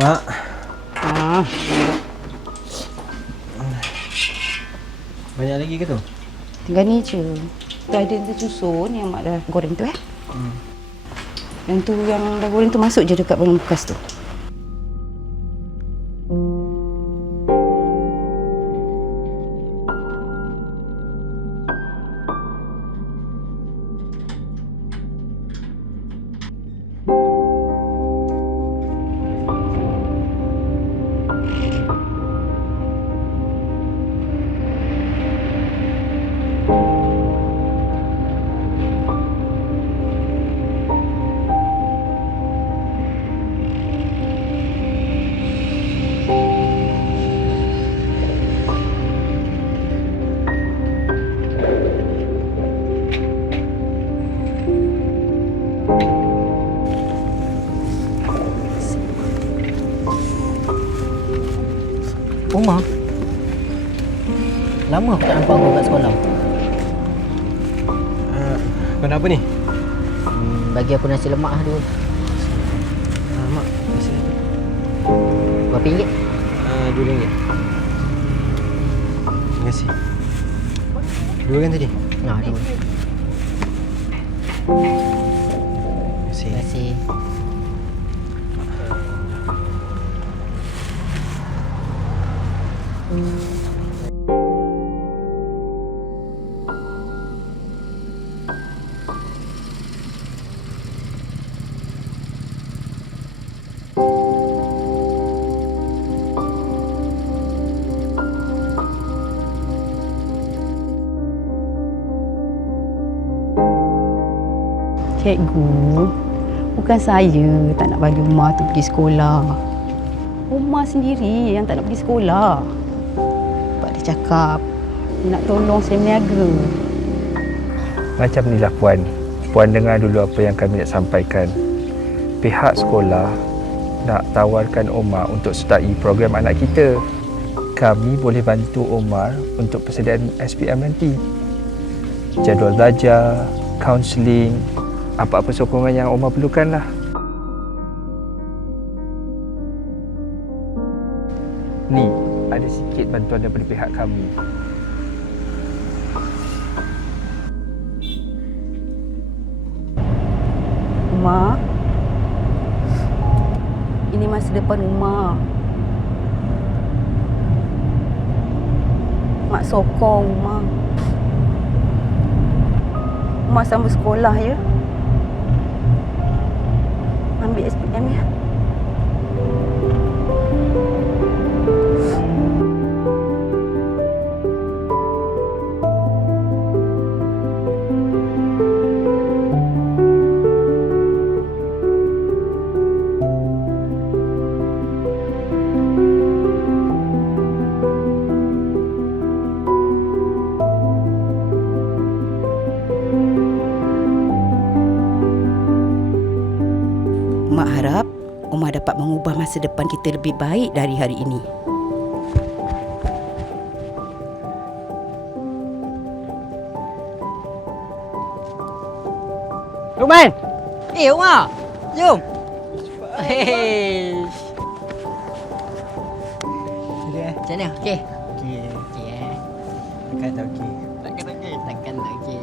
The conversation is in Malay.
Mak. Ah, Banyak lagi ke tu? tinggal ni je. Tu ada tu susun yang mak dah goreng tu Yang tu yang dah goreng tu masuk je dekat barang bekas tu. Umar, lama aku tak nampak kau kat sekolah. Kau nak apa ni? Bagi aku nasi lemak lah dulu. Mak, nasi ni. Berapa ringgit? RM2. Terima kasih. 2 kan tadi? Nah, dulu. Terima kasih. Terima kasih. Cikgu, bukan saya tak nak bagi Umar tu pergi sekolah. Umar sendiri yang tak nak pergi sekolah. Sebab dia cakap dia nak tolong saya berniaga. Macam inilah Puan. Puan dengar dulu apa yang kami nak sampaikan. Pihak sekolah nak tawarkan Omar untuk sertai program anak kita. Kami boleh bantu Omar untuk persediaan SPM nanti. Jadual belajar, kaunseling, apa-apa sokongan yang Omar perlukan lah. Ni, ada sikit bantuan daripada pihak kami. Umar, ini masa depan Umar. Mak sokong Umar. Umar sambung sekolah ya. Ambil SPM ya. Mak harap Umar dapat mengubah masa depan kita lebih baik dari hari ini. Lukman! Umar! Jom! Hei! Macam mana? Okey? Okey. Okey Kan tak okey. Takkan okey? Takkan tak okey.